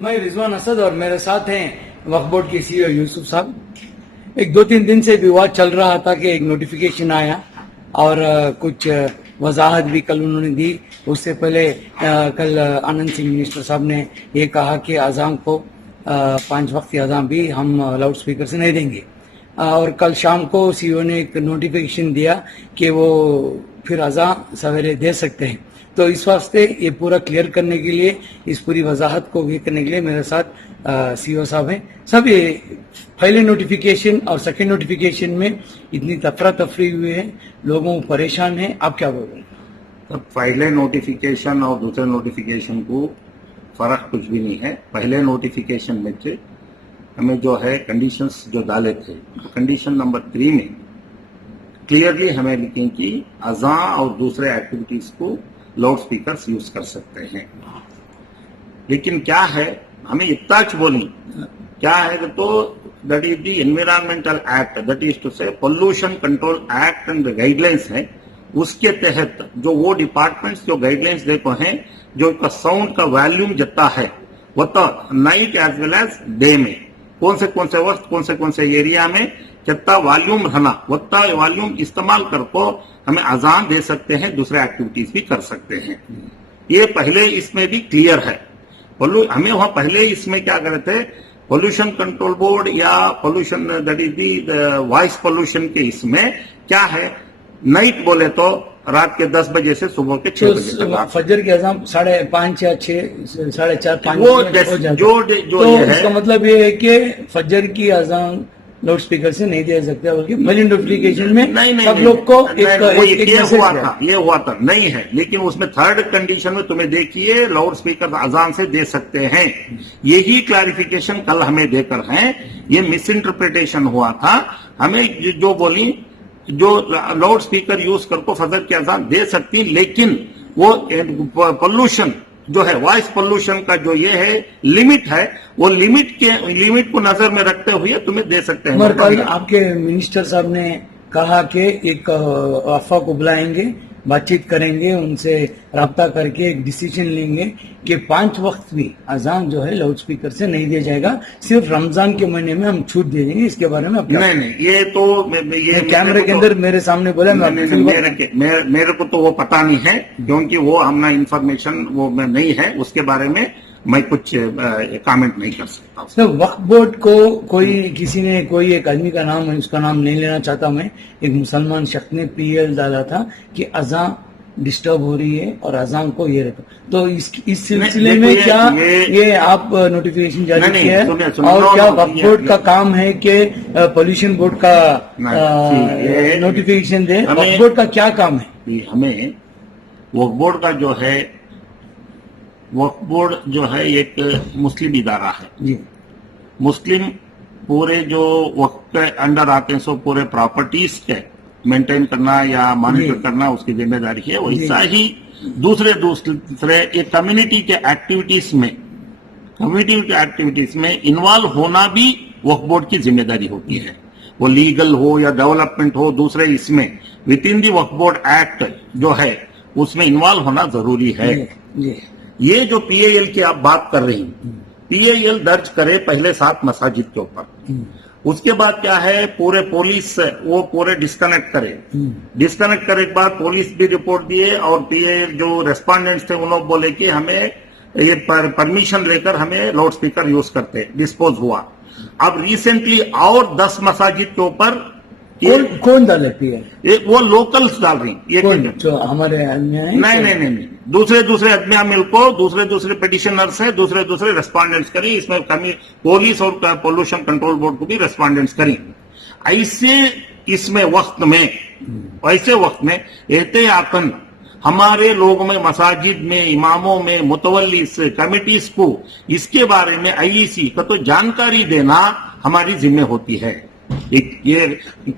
میں رضوان اسد اور میرے ساتھ ہیں وقف بورڈ کے سی او یوسف صاحب. ایک 2-3 دن سے وواد چل رہا تھا کہ ایک نوٹیفیکیشن آیا اور کچھ وضاحت بھی کل انہوں نے دی. اس سے پہلے کل آنند سنگھ منسٹر صاحب نے یہ کہا کہ اذان کو 5 وقت کی اذان بھی ہم لاؤڈ اسپیکر سے نہیں دیں گے. اور کل شام کو سی او نے ایک نوٹیفیکیشن دیا کہ وہ پھر اذان سویرے دے سکتے ہیں. تو اس واسطے یہ پورا کلیئر کرنے کے لیے، اس پوری وضاحت کو بھی کرنے کے لیے میرے ساتھ سی او صاحب ہیں. سب یہ پہلے نوٹیفیکیشن اور سیکنڈ نوٹیفیکیشن میں اتنی افراتفری ہوئے ہیں، لوگوں پریشان ہیں، آپ کیا بول رہے ہیں؟ پہلے نوٹیفیکیشن اور دوسرے نوٹیفیکیشن کو فرق کچھ بھی نہیں ہے. پہلے نوٹیفیکیشن میں ہمیں جو ہے کنڈیشنز جو ڈالے تھے، کنڈیشن نمبر 3 میں کلیئرلی ہمیں لکھیں کہ اذان اور دوسرے ایکٹیویٹیز کو لاؤڈ اسپیکرز یوز کر سکتے ہیں. لیکن کیا ہے، ہمیں اتنا بولیں کیا ہے تو that is the environmental act, that is to say pollution control act and guidelines ہیں. اس کے تحت جو وہ ڈپارٹمنٹس جو گائیڈ لائنس دیکھو ہیں، جو ساؤنڈ کا ویلیوم جتنا ہے وہ تو night as well as day میں کون سے وقت کون سے ایریا میں جتنا والیوم رہنا اتنا والیوم استعمال کر کو ہمیں اذان دے سکتے ہیں، دوسرے ایکٹیویٹیز بھی کر سکتے ہیں. یہ پہلے اس میں بھی کلیئر ہے. ہمیں وہاں پہلے اس میں کیا کرے تھے، پولوشن کنٹرول بورڈ یا pollution that is the voice pollution کے اس میں کیا ہے، نائٹ بولے تو رات کے 10 بجے سے صبح کے 6 بجے تک، فجر کی اذان 5:30 یا 6 4:30 5 وہ تو اس کا مطلب یہ ہے کہ فجر کی اذان لاؤڈ اسپیکر سے نہیں دے سکتے، بلکہ پہلی نوٹیفیکیشن میں سب لوگ کو یہ ہوا تھا نہیں ہے. لیکن اس میں 3rd کنڈیشن میں تمہیں دیکھیے لاؤڈ اسپیکر اذان سے دے سکتے ہیں. یہی کلیریفیکیشن کل ہمیں دے کر ہیں. یہ مس انٹرپریٹیشن ہوا تھا. ہمیں جو بولی جو لاؤڈ اسپیکر یوز کر کو فجر کی اذان دے سکتی، لیکن وہ پولوشن جو ہے وائس پولوشن کا جو یہ ہے لمٹ ہے، وہ لمٹ کو نظر میں رکھتے ہوئے تمہیں دے سکتے ہیں. کل آپ کے منسٹر صاحب نے کہا کہ ایک افواہ کو بلائیں گے، بات چیت کریں گے، ان سے رابطہ کر کے ایک ڈیسیجن لیں گے کہ 5 وقت بھی اذان جو ہے لاؤڈ اسپیکر سے نہیں دیا جائے گا، صرف رمضان کے مہینے میں ہم چھوٹ دے دیں گے. اس کے بارے میں نہیں، یہ تو کیمرے کے اندر میرے سامنے بولا، میرے کو تو وہ پتا نہیں ہے، کیونکہ وہ ہم انفارمیشن وہ میں نہیں ہے، اس کے بارے میں میں کچھ کامنٹ نہیں کر سکتا. وقف بورڈ کو کسی نے کوئی ایک آدمی کا نام، اس کا نام نہیں لینا چاہتا میں، ایک مسلمان شخص نے PL ڈالا تھا کہ اذان ڈسٹرب ہو رہی ہے اور اذان کو یہ رکھو. تو اس سلسلے میں کیا یہ آپ نوٹیفیکیشن جاری کیا ہے، اور کیا وقف بورڈ کا کام ہے کہ پولوشن بورڈ کا نوٹیفیکیشن دے؟ وقف بورڈ کا کیا کام ہے؟ ہمیں وقف بورڈ کا جو ہے، وقف بورڈ جو ہے ایک مسلم ادارہ ہے. جی، مسلم پورے جو وقف کے انڈر آتے ہیں، سو پورے پراپرٹیز کے مینٹین کرنا یا مانیٹر کرنا اس کی ذمہ داری ہے. ویسا ہی دوسرے ایک کمیونٹی کے ایکٹیویٹیز میں انوالو ہونا بھی وقف بورڈ کی ذمہ داری ہوتی ہے. وہ لیگل ہو یا ڈیولپمنٹ ہو، دوسرے اس میں ود ان دی وقف بورڈ ایکٹ جو ہے اس میں انوالو ہونا ضروری ہے. یہ جو PIL کی آپ بات کر رہی ہیں، PIL درج کرے پہلے 7 مساجد کے اوپر. اس کے بعد کیا ہے، پورے پولیس وہ پورے ڈسکنیکٹ کرے کے بعد پولیس بھی رپورٹ دیے، اور PIL جو ریسپونڈنٹس تھے انہوں بولے کہ ہمیں یہ پرمیشن لے کر ہمیں لاؤڈ اسپیکر یوز کرتے، ڈسپوز ہوا. اب ریسنٹلی اور 10 مساجد کے اوپر کون ڈالتی ہے؟ وہ لوکلز ڈال رہی ہیں، جو ہمارے نہیں دوسرے ادمیہ مل کو دوسرے پیٹیشنرز ہیں، دوسرے ریسپونڈنٹس کریں. اس میں پولیس اور پولوشن کنٹرول بورڈ کو بھی ریسپونڈنٹس کریں. ایسے وقت میں احتیاطاً ہمارے لوگوں میں، مساجد میں، اماموں میں، متولی کمیٹیز کو اس کے بارے میں IEC کا تو جانکاری دینا ہماری ذمہ ہوتی ہے. یہ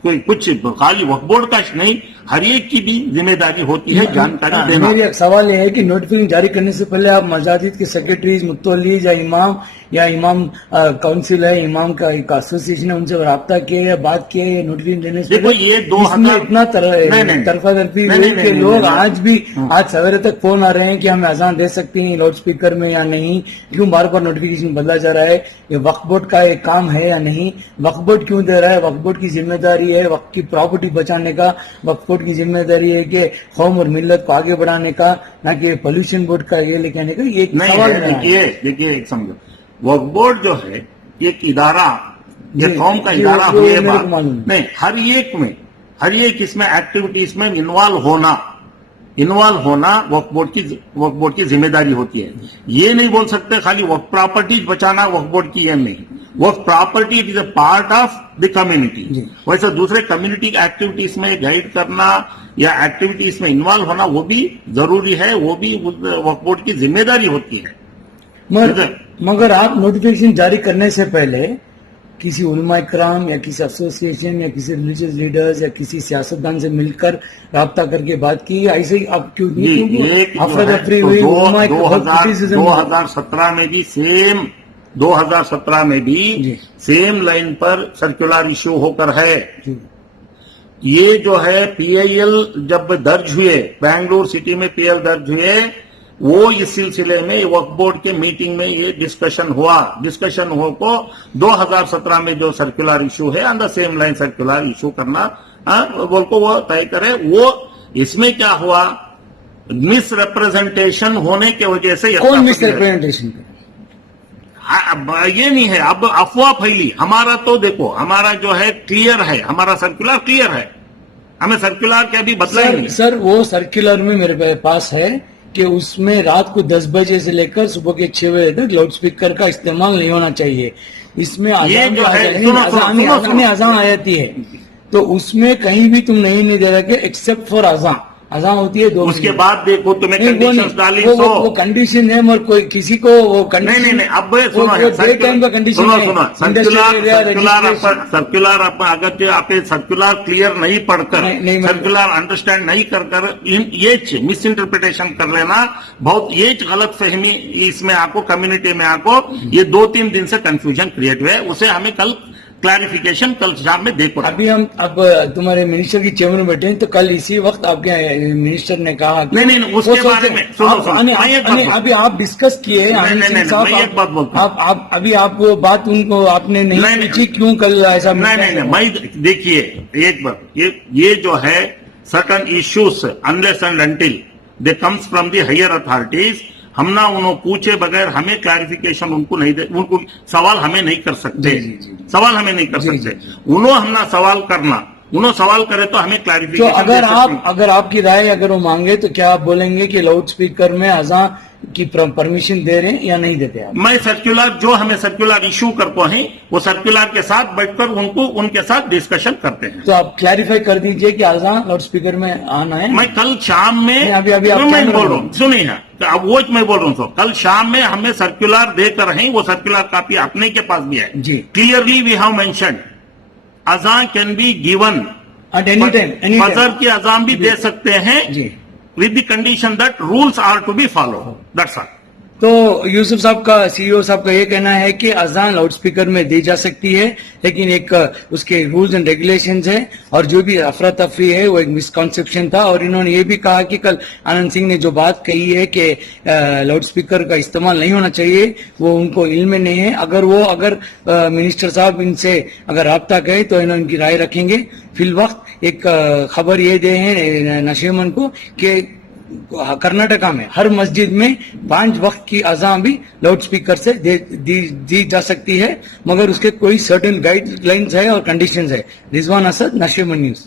کوئی کچھ خالی وقف بورڈ کا نہیں، हर एक की भी जिम्मेदारी होती है जानकारी देना। मेरा एक सवाल ये है कि नोटिफिकेशन जारी करने से पहले आप मस्जिद के सेक्रेटरीज, मुत्तवलीज या इमाम काउंसिल है, इमाम का एक एसोसिएशन है, उनसे रब्ता किया या बात किया या नोटिफिकेशन देने से देखो ये इसमें इतना तरफा तरफी हुई कि लोग आज भी आज सवेरे तक फोन आ रहे हैं कि हम अजान दे सकते हैं लाउड स्पीकर में या नहीं, क्यों बार बार नोटिफिकेशन बदला जा रहा है, ये वक्फ बोर्ड का एक काम है या नहीं, वक्फ बोर्ड क्यों दे रहा है, वक्फ बोर्ड की जिम्मेदारी है वक्फ की प्रॉपर्टी बचाने का, वक्फ बोर्ड की जिम्मेदारी है कि कौम और मिल्लत को आगे बढ़ाने का, ना कि पोल्यूशन बोर्ड का ये लेके आने का। ये नहीं सवाल है, देखिए एक समझो, वक्फ बोर्ड जो है एक इदारा, ये कौम का इदारा हुए बात नहीं, हर एक इसमें एक्टिविटीज में इन्वॉल्व होना वक्फ बोर्ड की जिम्मेदारी होती है। ये नहीं बोल सकते खाली वक्फ प्रॉपर्टीज बचाना वक्फ बोर्ड की, ये नहीं, वक्फ property it is a part of the community. वैसे दूसरे कम्युनिटी एक्टिविटीज में गाइड करना या एक्टिविटीज में इन्वॉल्व होना वो भी जरूरी है, वो भी वक्फ बोर्ड की जिम्मेदारी होती है। मगर आप नोटिफिकेशन जारी करने से पहले किसी उलमा इकराम या किसी एसोसिएशन या किसी रिलीजियस लीडर्स या किसी सियासतदान से मिलकर राब्ता करके बात की, ऐसे ही आप क्यों अफरा तफरी हुई? 2017 में भी सेम लाइन पर सर्कुलर इश्यू होकर है। ये जो है पीआईएल जब दर्ज हुए, बेंगलुरु सिटी में पीएल दर्ज हुए, वो इस सिलसिले में वक्फ बोर्ड के मीटिंग में ये डिस्कशन हो को 2017 में जो सर्कुलर इशू है on the same line circular issue करना बोल को वो तय करे। वो इसमें क्या हुआ, मिस रिप्रेजेंटेशन होने की वजह से कौन मिस रिप्रेजेंटेशन? ये नहीं है, अब अफवाह फैली। हमारा तो देखो, हमारा जो है क्लियर है, हमारा सर्कुलर क्लियर है, हमें सर्कुलर के अभी बदला ही नहीं। सर वो सर्कुलर में मेरे पास है कि उसमें रात को 10 बजे से लेकर सुबह के 6 बजे तक लाउड स्पीकर का इस्तेमाल नहीं होना चाहिए। इसमें अजान आ जाती है, तो उसमें कहीं भी तुम नहीं दे रहे एक्सेप्ट फॉर अजान होती है 2 उसके बाद देखो तुम्हें कंडीशंस डाली, वो कंडीशन है, मगर कोई किसी को वो कंडीशन नहीं, अब सुनो, डे टाइम का कंडीशन सर्कुलर अगर आप सर्कुलर क्लियर नहीं पढ़कर, सर्कुलर अंडरस्टैंड नहीं कर ये मिस इंटरप्रिटेशन कर लेना, बहुत ये गलत फहमी इसमें आपको कम्युनिटी में आपको ये 2-3 दिन से कंफ्यूजन क्रिएट हुआ है, उसे हमें कल क्लैरिफिकेशन कल शाम में देखो। अभी हम अब तुम्हारे मिनिस्टर की चेम्बर में बैठे हैं, तो कल इसी वक्त आपके मिनिस्टर ने कहा कि नहीं उसके बारे में सुनो, अभी आप डिस्कस किए, एक बात बोलता हूं, अभी आप वो बात उनको आपने नहीं पूछी, क्यों कल ऐसा? नहीं मैं देखिए एक बात, ये जो है certain issues unless and until they comes from the higher authorities, हम ना उन्होंने पूछे बगैर हमें क्लैरिफिकेशन उनको नहीं दे, उनको सवाल हमें नहीं कर सकते, सवाल हमें नहीं कर सकते, उन्होंने हमने सवाल करना, उन्होंने सवाल करे तो हमें क्लैरिफिकेशन। तो अगर आपकी राय अगर वो मांगे तो क्या आप बोलेंगे कि लाउड स्पीकर में अजान की परमिशन दे रहे हैं या नहीं देते आप? मैं सर्कुलर जो हमें सर्कुलर इशू करते हैं वो सर्कुलर के साथ बैठकर उनके साथ डिस्कशन करते हैं। तो आप क्लैरिफाई कर दीजिए कि अजान लाउड स्पीकर में आना है। मैं कल शाम में अभी मैं बोल रहा हूँ, सुनिए, अब वो मैं बोल रहा हूँ, कल शाम में हमें सर्कुलर देकर हैं, वो सर्कुलर कापी अपने के पास भी है जी। क्लियरली वी हैव मेंशन्ड अजान can be given at any time, फजर की अजान भी दे सकते हैं जी, with the condition that rules are to be followed. That's all. तो यूसुफ साहब का, सीईओ साहब का ये कहना है कि अजान लाउड स्पीकर में दी जा सकती है, लेकिन एक उसके रूल्स एंड रेगुलेशंस है, और जो भी अफरा तफरी है वो एक मिसकॉन्सेप्शन था। और इन्होंने ये भी कहा कि कल आनंद सिंह ने जो बात कही है कि लाउड स्पीकर का इस्तेमाल नहीं होना चाहिए, वो उनको इल्म में नहीं है। अगर मिनिस्टर साहब इनसे अगर राब्ता करें तो इन्होंने इनकी राय रखेंगे। फिल वक्त एक खबर ये दे हैं नशीमन को कि कर्नाटका में हर मस्जिद में 5 वक्त की अजान भी लाउड स्पीकर से दी जा सकती है, मगर उसके कोई सर्टेन गाइडलाइंस है और कंडीशंस है। रिजवान असद, नशीमन न्यूज।